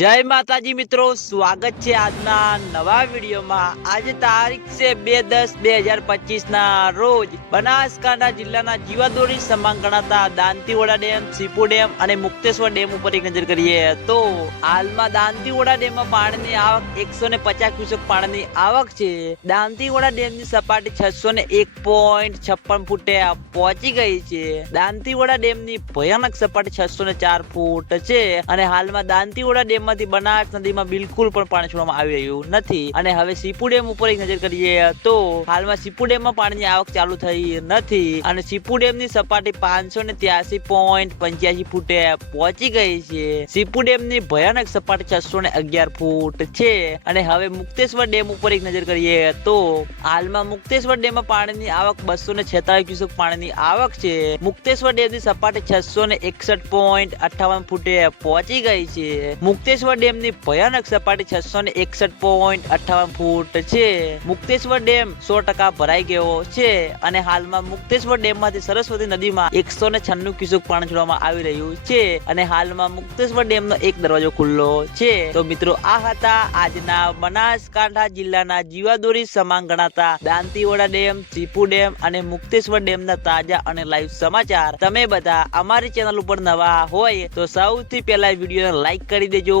જય માતાજી મિત્રો, સ્વાગત છે આજના નવા વિડીયોમાં. આજે તારીખ છે બે દસ બે હજાર પચીસ ના રોજ બનાસકાંઠા જિલ્લાના જીવાદોરી સમાન ગણાતા દાંતીવોડા ડેમ, સીપુ ડેમ અને મુક્તેશ્વર ડેમ ઉપર એક નજર કરીએ તો હાલમાં દાંતીવાડા ડેમમાં પાણીની આવક એકસો ને પચાસ ક્યુસેક પાણીની આવક છે. દાંતીવાડા ડેમની સપાટી છસો ને એક પોઈન્ટ છપ્પન ફૂટે પહોંચી ગઈ છે. દાંતીવાડા ડેમની ભયાનક સપાટી છસો ને ચાર ફૂટ છે અને હાલમાં દાંતીવાડા ડેમમાંથી બનાસ નદીમાં બિલકુલ પણ પાણી છોડવામાં આવી રહ્યું નથી. અને હવે સીપુ ડેમ ઉપર એક નજર કરીએ તો હાલમાં સીપુ ડેમમાં પાણીની આવક ચાલુ થઈ નથી અને સીપુ ડેમની સપાટી પાંચસો ને ત્યાસી પોઈન્ટ પંચ્યાસી ફૂટે પહોંચી ગઈ છે. સીપુ ડેમની ભયાનક સપાટી છસો ને અગિયાર ફૂટ છે. અને હવે મુક્તેશ્વર ડેમ ઉપર એક નજર કરીએ તો હાલમાં મુક્તેશ્વર ડેમમાં પાણીની આવક બસો ને છેતાલીસ ક્યુસેક પાણીની આવક છે. મુક્તેશ્વર ડેમની સપાટી છસો ને એકસઠ પોઈન્ટ અઠાવન ફૂટે પહોંચી ગઈ છે. મુક્તેશ્વર ડેમની ભયાનક સપાટી છસો ને એકસઠ પોઈન્ટ અઠાવન ફૂટ છે. મુક્તેશ્વર ડેમ સો ટકા ભરાઈ ગયો છે અને હાલમાં મુક્તેશ્વર ડેમમાંથી સરસ્વતી નદીમાં એકસો ને છન્નું ક્યુસેક પાણી છોડવામાં આવી રહ્યું છે અને હાલમાં મુક્તેશ્વર ડેમનો એક દરવાજો ખુલ્લો છે. તો મિત્રો, આ હતા આજના બનાસકાંઠા જિલ્લાના જીવાદોરી સમાન ગણાતા દાંતીવાડા ડેમ, ચીપુ ડેમ અને મુક્તેશ્વર ડેમના તાજા અને લાઈવ સમાચાર. તમે બધા અમારી ચેનલ ઉપર નવા હોય તો સૌથી પહેલા વિડીયોને લાઈક કરી દેજો